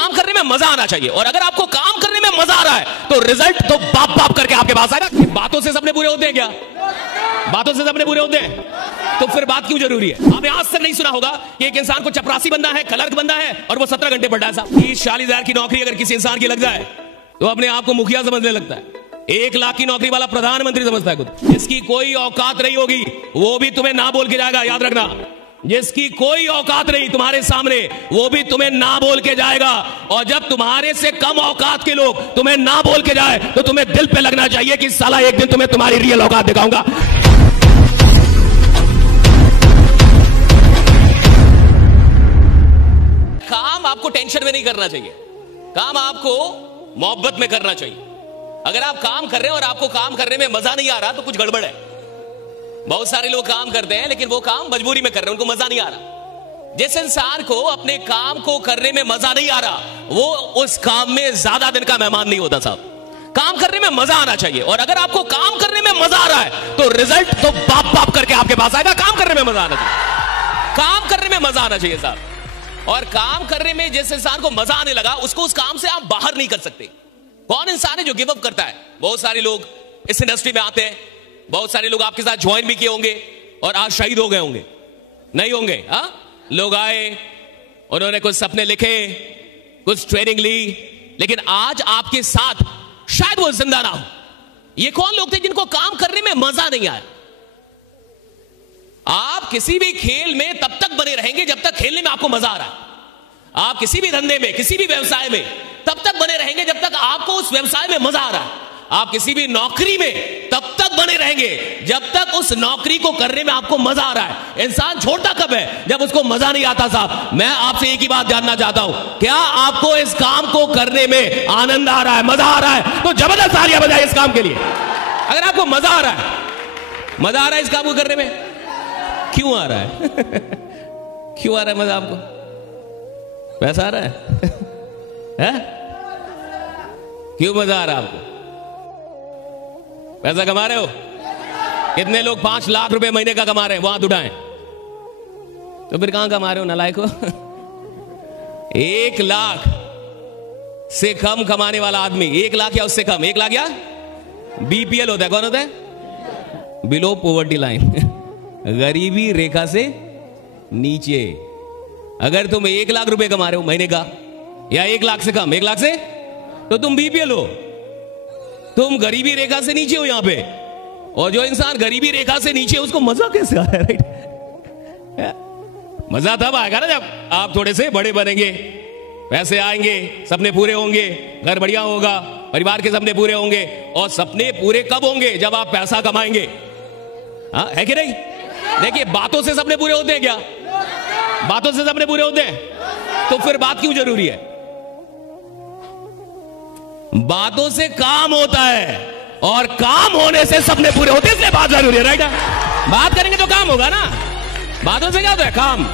काम करने में मजा आना चाहिए, और अगर आपको काम करने में मजा आ रहा है तो रिजल्ट तो बाप बाप करके आपके पास आएगा। बातों से सपने पूरे होते हैं क्या? बातों से सपने पूरे होते हैं, तो फिर बात क्यों जरूरी है? आपने आज तक नहीं सुना होगा कि एक इंसान को चपरासी बनना है, क्लर्क बनना है, और वो 17 घंटे पढ़ा है। साहब 30-40 की नौकरी अगर किसी इंसान की लग जाए तो अपने आप को मुखिया समझने लगता है। 1 लाख की नौकरी वाला प्रधानमंत्री समझता है खुद। जिसकी कोई औकात नहीं होगी वो भी तुम्हें ना बोल के जाएगा, याद रखना। जिसकी कोई औकात नहीं तुम्हारे सामने वो भी तुम्हें ना बोल के जाएगा, और जब तुम्हारे से कम औकात के लोग तुम्हें ना बोल के जाए तो तुम्हें दिल पे लगना चाहिए कि साला एक दिन तुम्हें तुम्हारी रियल औकात दिखाऊंगा। काम आपको टेंशन में नहीं करना चाहिए, काम आपको मोहब्बत में करना चाहिए। अगर आप काम कर रहे हैं और आपको काम करने में मजा नहीं आ रहा तो कुछ गड़बड़ है। बहुत सारे लोग काम करते हैं लेकिन वो काम मजबूरी में कर रहे हैं, उनको मजा नहीं आ रहा। जिस इंसान को अपने काम को करने में मजा नहीं आ रहा वो उस काम में ज्यादा दिन का मेहमान नहीं होता। साहब काम करने में मजा आना चाहिए, और अगर आपको काम करने में मजा आ रहा है तो रिजल्ट तो बाप बाप करके आपके पास आएगा। काम करने में मजा आना चाहिए, काम करने में मजा आना चाहिए साहब। और काम करने में जिस इंसान को मजा आने लगा उसको उस काम से आप बाहर नहीं कर सकते। कौन इंसान है जो गिव अप करता है? बहुत सारे लोग इस इंडस्ट्री में आते हैं, बहुत सारे लोग आपके साथ ज्वाइन भी किए होंगे और आज शहीद हो गए होंगे, नहीं होंगे? लोग आए, उन्होंने कुछ सपने लिखे, कुछ ट्रेनिंग ली, लेकिन आज आपके साथ शायद वो जिंदा ना हो। ये कौन लोग थे जिनको काम करने में मजा नहीं आया? आप किसी भी खेल में तब तक बने रहेंगे जब तक खेलने में आपको मजा आ रहा है। आप किसी भी धंधे में, किसी भी व्यवसाय में तब तक बने रहेंगे जब तक आपको उस व्यवसाय में मजा आ रहा है। आप किसी भी नौकरी में तब तक बने रहेंगे जब तक उस नौकरी को करने में आपको मजा आ रहा है। इंसान छोड़ता कब है? जब उसको मजा नहीं आता। साहब मैं आपसे एक ही बात जानना चाहता हूं, क्या आपको इस काम को करने में आनंद आ रहा है, मजा आ रहा है? तो जबरदस्त तालियां बजाइए इस काम के लिए। अगर आपको मजा आ रहा है, मजा आ रहा है इस काम को करने में, क्यों आ रहा है? क्यों आ रहा है मजा आपको? पैसा आ रहा है? क्यों मजा आ रहा है आपको? पैसा कमा रहे हो? कितने लोग 5 लाख रुपए महीने का कमा रहे हैं? वो हाथ उठाएं। तो फिर कहां कमा रहे हो नालायक हो? 1 लाख से कम कमाने वाला आदमी, 1 लाख या उससे कम, 1 लाख या बीपीएल होता है। कौन होता है? बिलो पॉवर्टी लाइन, गरीबी रेखा से नीचे। अगर तुम 1 लाख रुपए कमा रहे हो महीने का या 1 लाख से कम, 1 लाख से, तो तुम बीपीएल हो, तुम गरीबी रेखा से नीचे हो यहां पे। और जो इंसान गरीबी रेखा से नीचे उसको मजा कैसे आ रहा है? राइट, मजा तब आएगा ना जब आप थोड़े से बड़े बनेंगे, पैसे आएंगे, सपने पूरे होंगे, घर बढ़िया होगा, परिवार के सपने पूरे होंगे। और सपने पूरे कब होंगे? जब आप पैसा कमाएंगे। है कि नहीं? देखिए, बातों से सपने पूरे होते हैं क्या? बातों से सपने पूरे होते हैं, तो फिर बात क्यों जरूरी है? बातों से काम होता है और काम होने से सपने पूरे होते हैं, इसलिए बात जरूरी है। राइट, बात करेंगे तो काम होगा ना। बातों से क्या होता है? काम।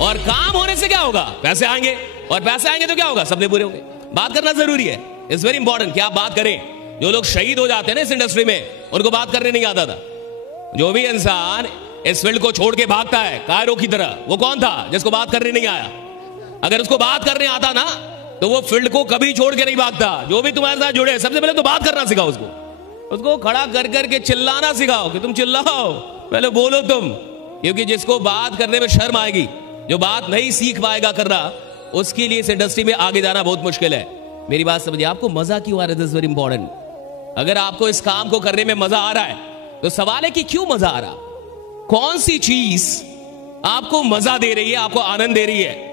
और काम होने से क्या होगा? पैसे आएंगे, और पैसे आएंगे तो क्या होगा? सपने पूरे होंगे। बात करना जरूरी है, इट्स वेरी इंपॉर्टेंट कि आप बात करें। जो लोग शहीद हो जाते हैं ना इस इंडस्ट्री में, उनको बात करने नहीं आता था। जो भी इंसान इस फील्ड को छोड़ के भागता है कायरो की तरह, वो कौन था? जिसको बात करने नहीं आया। अगर उसको बात करने आता ना तो वो फील्ड को कभी छोड़ के नहीं भागता। जो भी तुम्हारे साथ जुड़े, सबसे पहले तो बात करना सिखाओ उसको खड़ा कर करके चिल्लाना सिखाओ कि तुम चिल्लाओ, पहले बोलो तुम। क्योंकि जिसको बात करने में शर्म आएगी, जो बात नहीं सीख पाएगा करना, उसके लिए इस इंडस्ट्री में आगे जाना बहुत मुश्किल है। मेरी बात समझिए, आपको मजा क्यों आ रहा है? This is very important. अगर आपको इस काम को करने में मजा आ रहा है तो सवाल है कि क्यों मजा आ रहा? कौन सी चीज आपको मजा दे रही है, आपको आनंद दे रही है?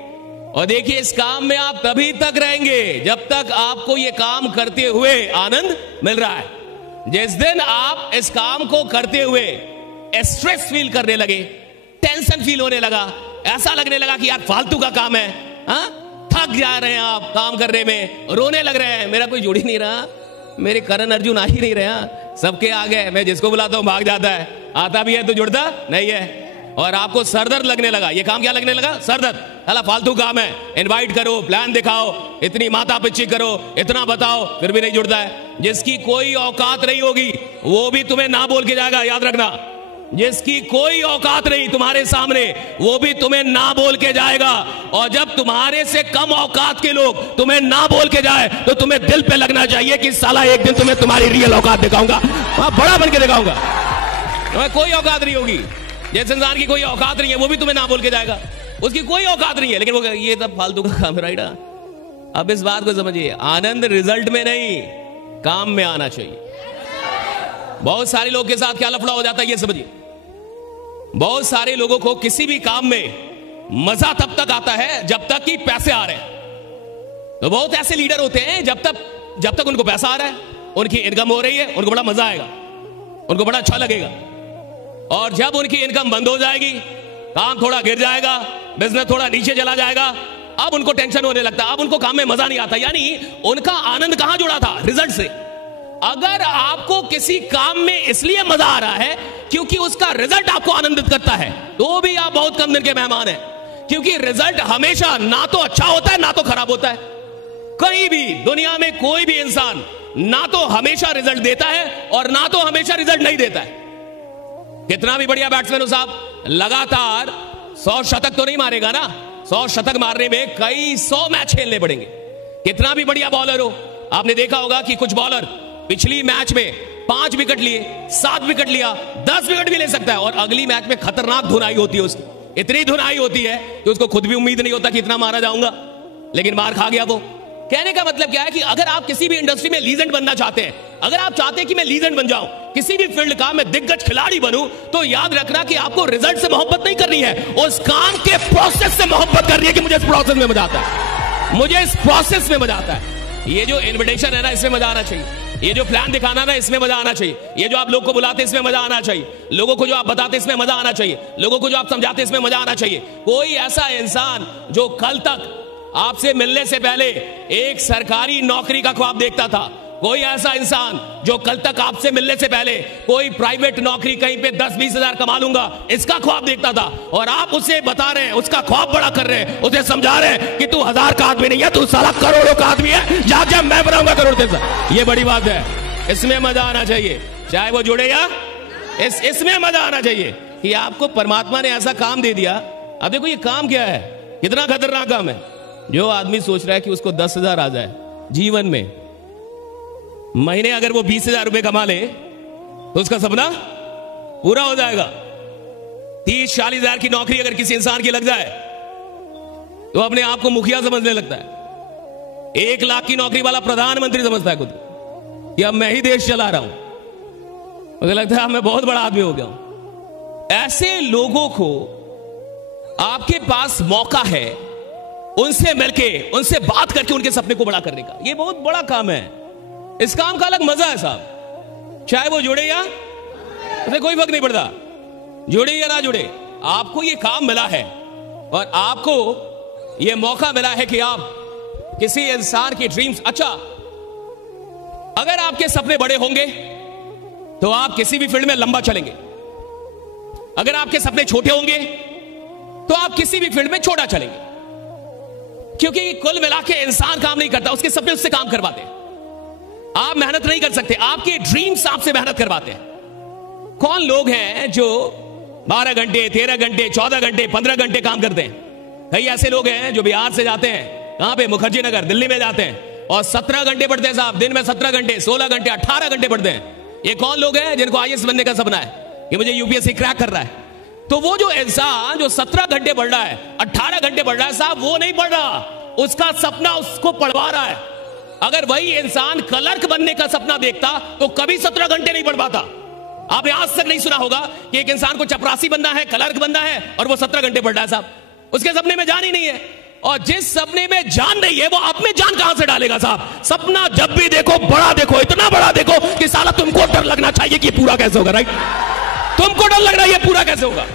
और देखिए, इस काम में आप तभी तक रहेंगे जब तक आपको यह काम करते हुए आनंद मिल रहा है। जिस दिन आप इस काम को करते हुए स्ट्रेस फील करने लगे, टेंशन फील होने लगा, ऐसा लगने लगा कि यार फालतू का काम है, थक जा रहे हैं आप काम करने में, रोने लग रहे हैं, मेरा कोई जुड़ ही नहीं रहा, मेरे करण अर्जुन आ ही नहीं रहे, सबके आगे मैं जिसको बुलाता हूं भाग जाता है, आता भी है तो जुड़ता नहीं है। और आपको सरदर्द लगने लगा। ये काम क्या लगने लगा? सरदर्द। साला फालतू काम है, इनवाइट करो, प्लान दिखाओ, इतनी माता पिच्ची करो, इतना बताओ, फिर भी नहीं जुड़ता है। जिसकी कोई औकात नहीं होगी वो भी तुम्हें ना बोल के जाएगा, याद रखना। जिसकी कोई औकात नहीं तुम्हारे सामने, वो भी तुम्हें ना बोल के जाएगा। और जब तुम्हारे से कम औकात के लोग तुम्हें ना बोल के जाए तो तुम्हें दिल पे लगना चाहिए कि साला एक दिन तुम्हें तुम्हारी रियल औकात दिखाऊंगा, बड़ा बन के दिखाऊंगा। तुम्हें कोई औकात नहीं होगी। जिस इंसान की कोई औकात नहीं है वो भी तुम्हें ना बोल के जाएगा, उसकी कोई औकात नहीं है, लेकिन वो ये सब फालतू का काम है, राइट। अब इस बात को समझिए, आनंद रिजल्ट में नहीं, काम में आना चाहिए। बहुत सारे लोग के साथ क्या लफड़ा हो जाता है ये समझिए। बहुत सारे लोगों को किसी भी काम में मजा तब तक आता है जब तक कि पैसे आ रहे हैं। तो बहुत ऐसे लीडर होते हैं जब तक उनको पैसा आ रहा है, उनकी इनकम हो रही है, उनको बड़ा मजा आएगा, उनको बड़ा अच्छा लगेगा। और जब उनकी इनकम बंद हो जाएगी, काम थोड़ा गिर जाएगा, बिजनेस थोड़ा नीचे चला जाएगा, अब उनको टेंशन होने लगता है, अब उनको काम में मजा नहीं आता। यानी उनका आनंद कहां जुड़ा था? रिजल्ट से। अगर आपको किसी काम में इसलिए मजा आ रहा है क्योंकि उसका रिजल्ट आपको आनंदित करता है, तो भी आप बहुत कम दिन के मेहमान हैं। क्योंकि रिजल्ट हमेशा ना तो अच्छा होता है ना तो खराब होता है। कहीं भी दुनिया में कोई भी इंसान ना तो हमेशा रिजल्ट देता है और ना तो हमेशा रिजल्ट नहीं देता है। कितना भी बढ़िया बैट्समैन हो साहब, लगातार 100 शतक तो नहीं मारेगा ना। 100 शतक मारने में कई 100 मैच खेलने पड़ेंगे। कितना भी बढ़िया बॉलर हो, आपने देखा होगा कि कुछ बॉलर पिछली मैच में 5 विकेट लिए, 7 विकेट लिया, 10 विकेट भी ले सकता है, और अगली मैच में खतरनाक धुनाई होती है उसकी। इतनी धुनाई होती है कि उसको खुद भी उम्मीद नहीं होता कि इतना मारा जाऊंगा, लेकिन मार खा गया वो। कहने का मतलब क्या है कि अगर आप किसी भी इंडस्ट्री में लीजेंड बनना चाहते हैं, अगर आप चाहते हैं कि मैं लीजेंड बन जाऊं, किसी भी फील्ड का मैं दिग्गज खिलाड़ी बनूं, तो याद रखना कि आपको रिजल्ट से मोहब्बत नहीं करनी है, उस काम के प्रोसेस से मोहब्बत करनी है कि मुझे इस प्रोसेस में मजा आता है, मुझे इस प्रोसेस में मजा आता है। ये जो इन्विटेशन है ना, इसमें मजा आना चाहिए। ये जो प्लान दिखाना ना, इसमें मजा आना चाहिए। ये जो आप लोग को बुलाते इसमें मजा आना चाहिए। लोगों को जो आप बताते इसमें मजा आना चाहिए। लोगों को जो आप समझाते इसमें मजा आना चाहिए। कोई ऐसा इंसान जो कल तक आपसे मिलने से पहले एक सरकारी नौकरी का ख्वाब देखता था, कोई ऐसा इंसान जो कल तक आपसे मिलने से पहले कोई प्राइवेट नौकरी कहीं पे 10-20 हजार कमा लूंगा इसका ख्वाब देखता था, और आप उसे बता रहे हैं, उसका ख्वाब बड़ा कर रहे हैं, उसे समझा रहे हैं कि तू 1000 का आदमी नहीं है, तू साला करोड़ों का आदमी है, जाके मैं बनाऊंगा करोड़ तेरा। ये बड़ी बात है, इसमें मजा आना चाहिए, चाहे वो जुड़े या इसमें मजा आना चाहिए कि आपको परमात्मा ने ऐसा काम दे दिया। अब देखो ये काम क्या है, कितना खतरनाक काम है। जो आदमी सोच रहा है कि उसको 10,000 आ जाए जीवन में, महीने अगर वो 20,000 रुपए कमा ले तो उसका सपना पूरा हो जाएगा। 30-40 हजार की नौकरी अगर किसी इंसान की लग जाए तो अपने आप को मुखिया समझने लगता है। 1 लाख की नौकरी वाला प्रधानमंत्री समझता है खुद कि अब मैं ही देश चला रहा हूं। मुझे लगता है मैं बहुत बड़ा आदमी हो गया हूं। ऐसे लोगों को आपके पास मौका है उनसे मिलके, उनसे बात करके उनके सपने को बड़ा करने का। ये बहुत बड़ा काम है, इस काम का अलग मजा है साहब। चाहे वो जुड़े या उसे कोई फर्क नहीं पड़ता, जुड़े या ना जुड़े, आपको ये काम मिला है और आपको ये मौका मिला है कि आप किसी इंसान की ड्रीम्स। अच्छा, अगर आपके सपने बड़े होंगे तो आप किसी भी फील्ड में लंबा चलेंगे। अगर आपके सपने छोटे होंगे तो आप किसी भी फील्ड में छोटा चलेंगे, क्योंकि कुल मिला के इंसान काम नहीं करता, उसके सपने उससे काम करवाते हैं। आप मेहनत नहीं कर सकते, आपके ड्रीम्स आपसे मेहनत करवाते हैं। कौन लोग हैं जो 12 घंटे, 13 घंटे, 14 घंटे, 15 घंटे काम करते हैं? कई ऐसे लोग हैं जो बिहार से जाते हैं, कहां पे, मुखर्जी नगर, दिल्ली में जाते हैं और 17 घंटे पढ़ते हैं साहब, दिन में 17 घंटे, 16 घंटे, 18 घंटे पढ़ते हैं। ये कौन लोग हैं जिनको IAS बनने का सपना है कि मुझे UPSC क्रैक कर रहा है? तो वो जो इंसान जो 17 घंटे पढ़ रहा है, 18 घंटे पढ़ रहा है साहब, वो नहीं पढ़ रहा, उसका सपना उसको पढ़वा रहा है। अगर वही इंसान क्लर्क बनने का सपना देखता तो कभी 17 घंटे नहीं पढ़ पाता। आपने आज तक नहीं सुना होगा कि एक इंसान को चपरासी बनना है, क्लर्क बनना है और वो 17 घंटे पढ़ रहा है साहब, उसके सपने में जान ही नहीं है। और जिस सपने में जान नहीं है वो अब में जान कहां से डालेगा साहब? सपना जब भी देखो बड़ा देखो, इतना बड़ा देखो कि साला तुमको डर लगना चाहिए कि पूरा कैसे होगा, राइट? तुमको डर लग रहा है ये पूरा कैसे होगा।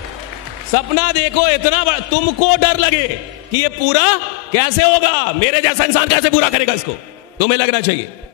सपना देखो इतना बड़ा, तुमको डर लगे कि ये पूरा कैसे होगा, मेरे जैसा इंसान कैसे पूरा करेगा इसको, तुम्हें लगना चाहिए।